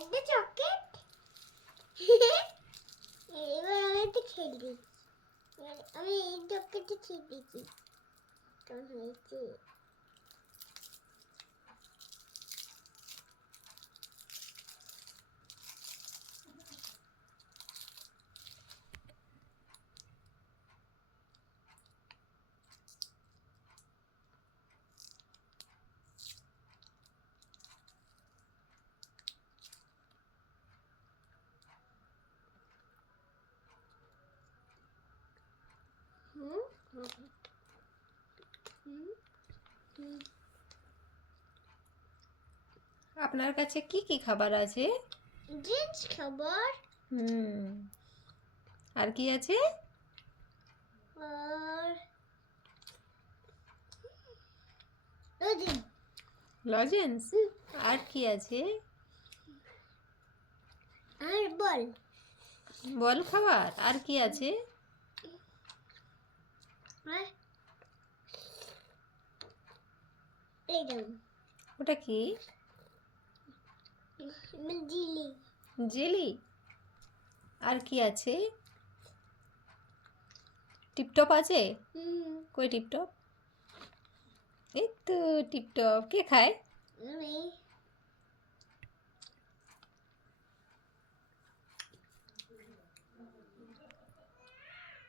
একটা চকলেট। এবার আমি একটা খেলি। আমি এই চকলেটটা খেয়ে দিচ্ছি। কেমন হয়েছে? আপনার কাছে কি কি খাবার আছে? ড্রিঙ্কস খাবার আর কি আছে? আর লজেন্স। লজেন্স। আর কি আছে? আর বল। বল খাবার। আর কি আছে? আর প্লেডাম। ওটা কি? জিলি। জেলি। আর কি আছে? টিপটপ আছে? কই টিপটপ? এই তো টিপটপ। কে খায়? আমি